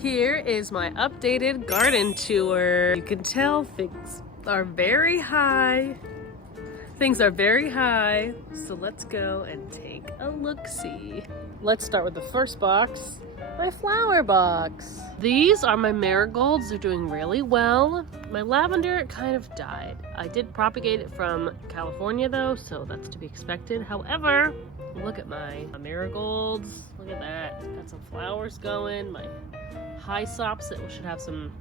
Here is my updated garden tour. You can tell things are very high. So let's go and take a look-see. Let's start with the first box, my flower box. These are my marigolds. They're doing really well. My lavender kind of died. I did propagate it from California though, so that's to be expected. However, look at my marigolds. Look at that. Got some flowers going. My hyssopes that should have some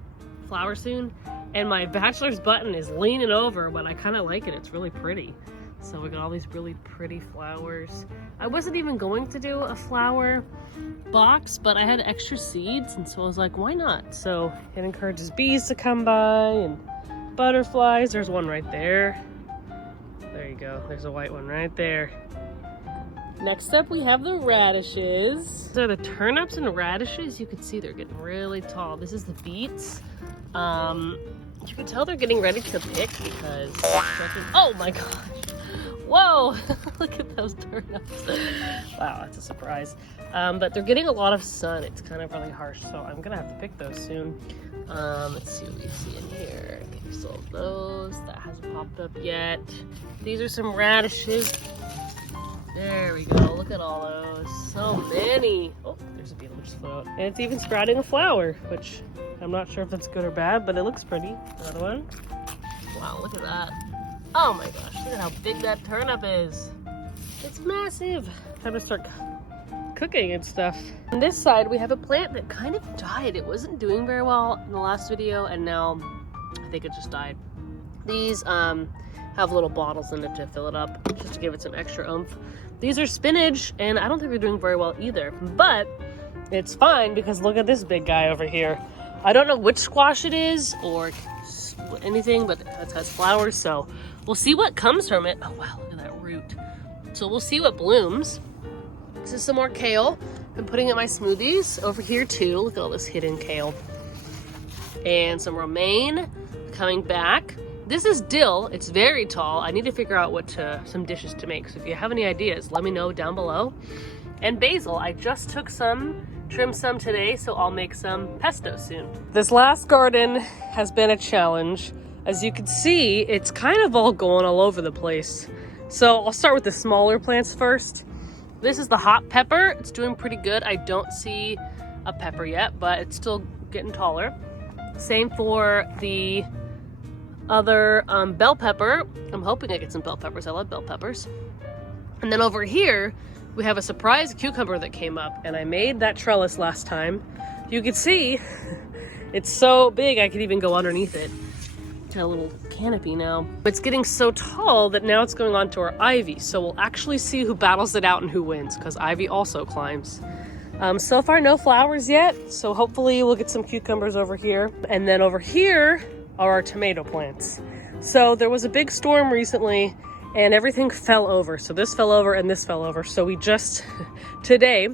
flowers soon. And my bachelor's button is leaning over, but I kind of like it. It's really pretty. So we got all these really pretty flowers. I wasn't even going to do a flower box, but I had extra seeds, and so I was like, why not? So it encourages bees to come by and butterflies. There's one right there. There you go. There's a white one right there. Next up, we have the radishes. So the turnips and radishes, you can see they're getting really tall. This is the beets. You can tell they're getting ready to pick because, oh my gosh. Whoa, look at those turnips. Wow, that's a surprise. But they're getting a lot of sun. It's kind of really harsh, so I'm gonna have to pick those soon. Let's see what we see in here. Okay, so those, that hasn't popped up yet. These are some radishes. There we go, look at all those. So many. Oh, there's a beetle just flew out. And it's even sprouting a flower, which I'm not sure if that's good or bad, but it looks pretty. Another one. Wow, look at that. Oh my gosh, look at how big that turnip is. It's massive. Time to start cooking and stuff. On this side, we have a plant that kind of died. It wasn't doing very well in the last video, and now I think it just died. These have little bottles in it to fill it up, just to give it some extra oomph. These are spinach, and I don't think they're doing very well either, but it's fine because look at this big guy over here. I don't know which squash it is or anything, but it has flowers, so we'll see what comes from it. Oh wow, look at that root. So we'll see what blooms. This is some more kale. I'm putting in my smoothies over here too. Look at all this hidden kale. And some romaine coming back. This is dill. It's very tall. I need to figure out some dishes to make. So if you have any ideas, let me know down below. And basil, I just took some, trimmed some today, so I'll make some pesto soon. This last garden has been a challenge. As you can see, it's kind of all going all over the place. So I'll start with the smaller plants first. This is the hot pepper. It's doing pretty good. I don't see a pepper yet, but it's still getting taller. Same for the other bell pepper. I'm hoping I get some bell peppers. I love bell peppers. And then over here, we have a surprise cucumber that came up, and I made that trellis last time. You can see it's so big I could even go underneath it. Got a little canopy now. It's getting so tall that now it's going on to our ivy. So we'll actually see who battles it out and who wins, because ivy also climbs. So far, no flowers yet. So hopefully we'll get some cucumbers over here. And then over here are our tomato plants. So there was a big storm recently and everything fell over. So this fell over and this fell over. So we just today,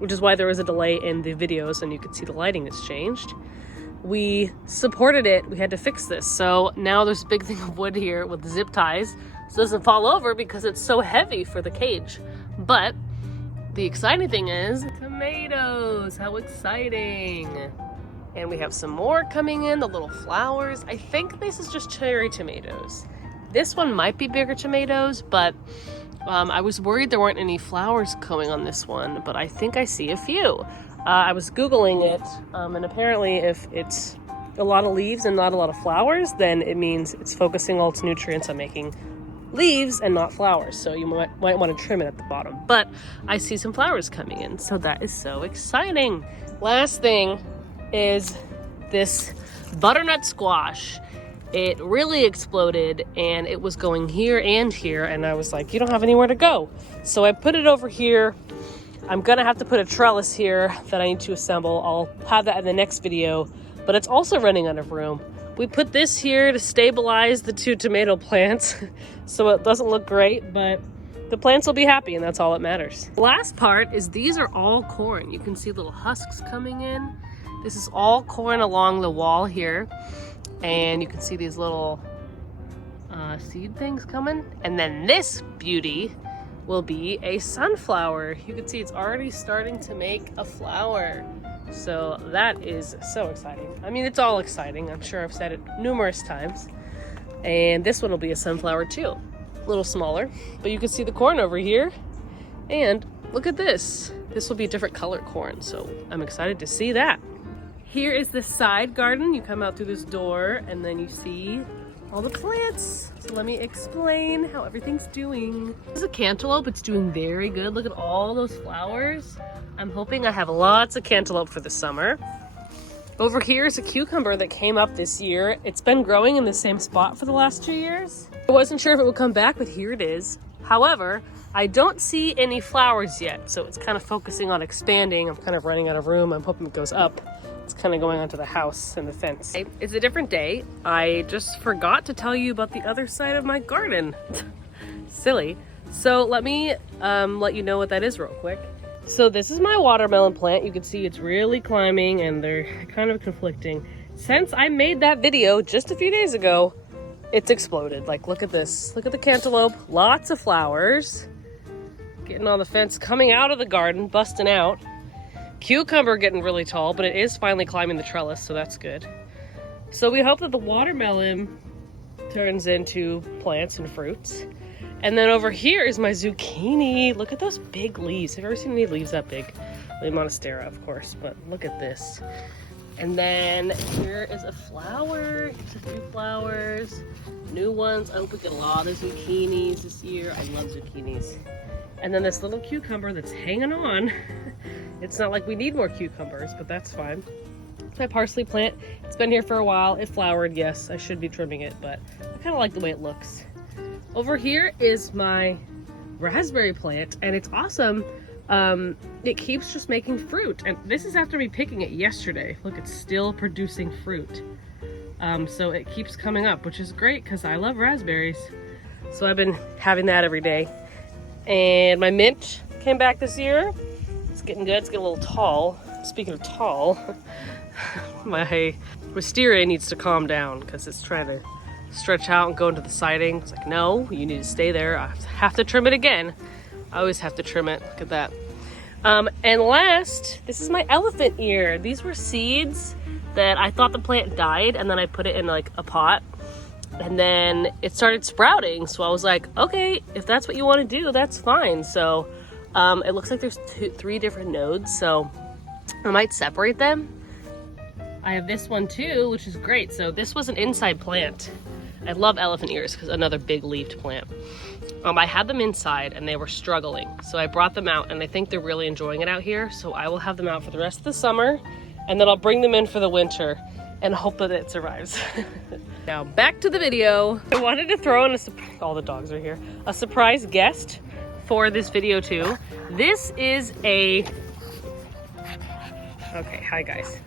which is why there was a delay in the videos and you can see the lighting has changed, we supported it. We had to fix this. So now there's a big thing of wood here with zip ties so it doesn't fall over because it's so heavy for the cage. But the exciting thing is tomatoes. How exciting. And we have some more coming in, the little flowers. I think this is just cherry tomatoes. This one might be bigger tomatoes, but I was worried there weren't any flowers coming on this one, but I think I see a few. I was Googling it, and apparently if it's a lot of leaves and not a lot of flowers, then it means it's focusing all its nutrients on making leaves and not flowers. So you might want to trim it at the bottom. But I see some flowers coming in, so that is so exciting. Last thing is this butternut squash. It really exploded and it was going here and here, and I was like, you don't have anywhere to go. So I put it over here. I'm gonna have to put a trellis here that I need to assemble. I'll have that in the next video, but it's also running out of room. We put this here to stabilize the two tomato plants so it doesn't look great, but the plants will be happy and that's all that matters. The last part is these are all corn. You can see little husks coming in. This is all corn along the wall here. And you can see these little seed things coming. And then this beauty will be a sunflower. You can see it's already starting to make a flower. So that is so exciting. I mean, it's all exciting. I'm sure I've said it numerous times. And this one will be a sunflower too. A little smaller, but you can see the corn over here. And look at this. This will be a different color corn, so I'm excited to see that. Here is the side garden. You come out through this door and then you see all the plants. So let me explain how everything's doing. This is a cantaloupe. It's doing very good. Look at all those flowers. I'm hoping I have lots of cantaloupe for the summer. Over here is a cucumber that came up this year. It's been growing in the same spot for the last 2 years. I wasn't sure if it would come back, but here it is. However, I don't see any flowers yet, so it's kind of focusing on expanding. I'm kind of running out of room. I'm hoping it goes up. It's kind of going onto the house and the fence. It's a different day. I just forgot to tell you about the other side of my garden. Silly. So let me let you know what that is real quick. So this is my watermelon plant. You can see it's really climbing and they're kind of conflicting. Since I made that video just a few days ago, it's exploded. Like, look at this. Look at the cantaloupe. Lots of flowers. Getting on the fence, coming out of the garden, busting out. Cucumber getting really tall, but it is finally climbing the trellis, so that's good. So we hope that the watermelon turns into plants and fruits. And then over here is my zucchini. Look at those big leaves. Have you ever seen any leaves that big? The monstera, of course, but look at this. And then here is a flower. Just a few flowers. New ones. I hope we get a lot of zucchinis this year. I love zucchinis. And then this little cucumber that's hanging on. It's not like we need more cucumbers, but that's fine. It's my parsley plant. It's been here for a while. It flowered, yes. I should be trimming it, but I kind of like the way it looks. Over here is my raspberry plant, and it's awesome. It keeps just making fruit, and this is after me picking it yesterday. Look, it's still producing fruit. So it keeps coming up, which is great because I love raspberries. So I've been having that every day. And my mint came back this year. It's getting good. It's getting a little tall. Speaking of tall, my wisteria needs to calm down because it's trying to stretch out and go into the siding. It's like, no, you need to stay there. I have to trim it again. I always have to trim it. Look at that. And last, this is my elephant ear. These were seeds that I thought the plant died, and then I put it in like a pot, and then it started sprouting. So I was like, okay, if that's what you want to do, that's fine. So it looks like there's 3 different nodes, so I might separate them. I have this one too, which is great. So this was an inside plant. I love elephant ears because another big leafed plant. I had them inside and they were struggling. So I brought them out and I think they're really enjoying it out here. So I will have them out for the rest of the summer and then I'll bring them in for the winter and hope that it survives. Now back to the video. I wanted to throw in all the dogs are here, a surprise guest for this video too. This is okay, hi guys.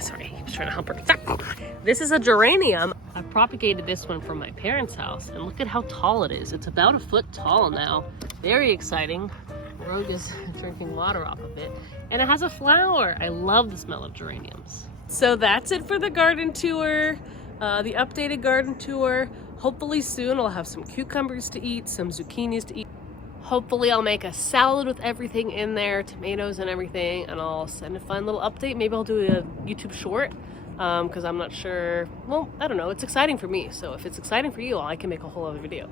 Sorry, he was trying to hump her. Stop. This is a geranium. I propagated this one from my parents' house, and look at how tall it is. It's about 1 foot tall now. Very exciting. Rogue is drinking water off of it, and it has a flower. I love the smell of geraniums. So that's it for the garden tour, the updated garden tour. Hopefully soon I'll have some cucumbers to eat, some zucchinis to eat. Hopefully I'll make a salad with everything in there, tomatoes and everything, and I'll send a fun little update. Maybe I'll do a YouTube short, because I'm not sure. Well, I don't know. It's exciting for me, so if it's exciting for you, I can make a whole other video.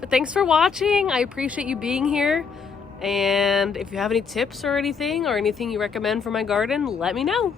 But thanks for watching. I appreciate you being here. And if you have any tips or anything you recommend for my garden, let me know.